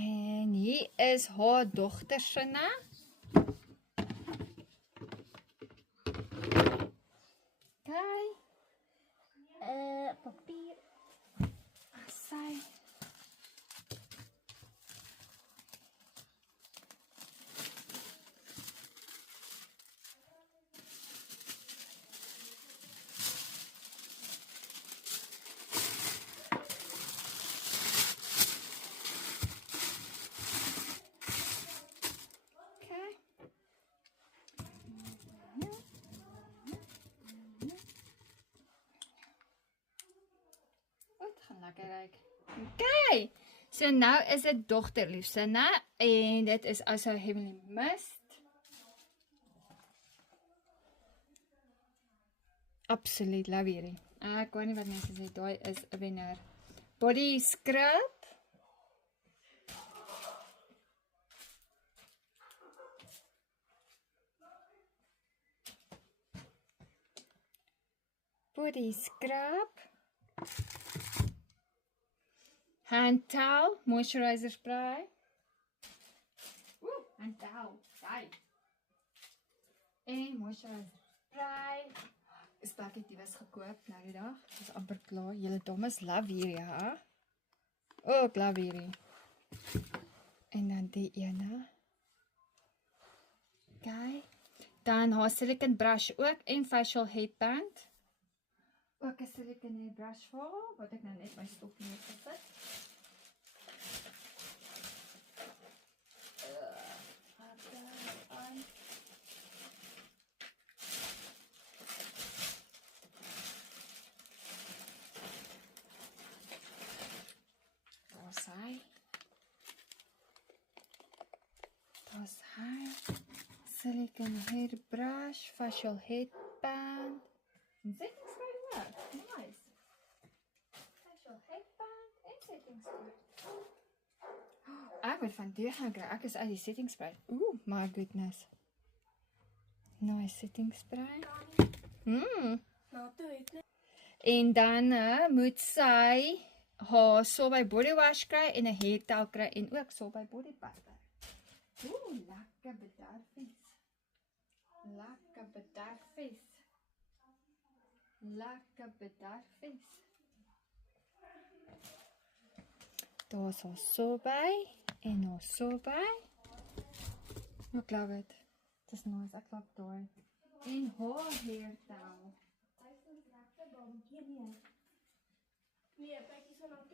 En hier is haar dogter se naam. Kyk. Papier. Sy. Gaan lekker ruik. Okay. So nou is dit dogterliefste, né? En dit is also Heavenly Mist. Absoluut love hierdie. Ek weet nie wat mense sê, daai is 'n wenner. Body scrub. Body scrub. Hand towel, moisturizer spray. Hand towel, kijk. En moisturizer spray. Is pakkie was gekoop nou die dag. Dit is amper klaar. Julle dames love hierdie, ja. Ek love hierdie. En dan die ene. Kijk. Dan haar silicone brush ook en facial headband. Ook 'n silicone hair brush vir wat ek nou net my stop neergesit. Daar's hy. Silicone hair brush, facial headband. Setting spray ook. Nice. Facial headband en setting spray. Ek moet van die gaan kry. Ek is uit die setting spray. Ooh, my goodness. Nice setting spray. En dan moet sy haar Sorbet body wash kry en 'n hair towel kry en ook Sorbet body butter. Ooh, lekker bederfies. Lekker bederfies. Lekker bederfies. Daar's haar Sorbet en haar Sorbet. Ek love it. Dit is nice, ek love daai. En haar hair towel. Hy is lekker, dan hier nie. Nee, kyk hier so lank.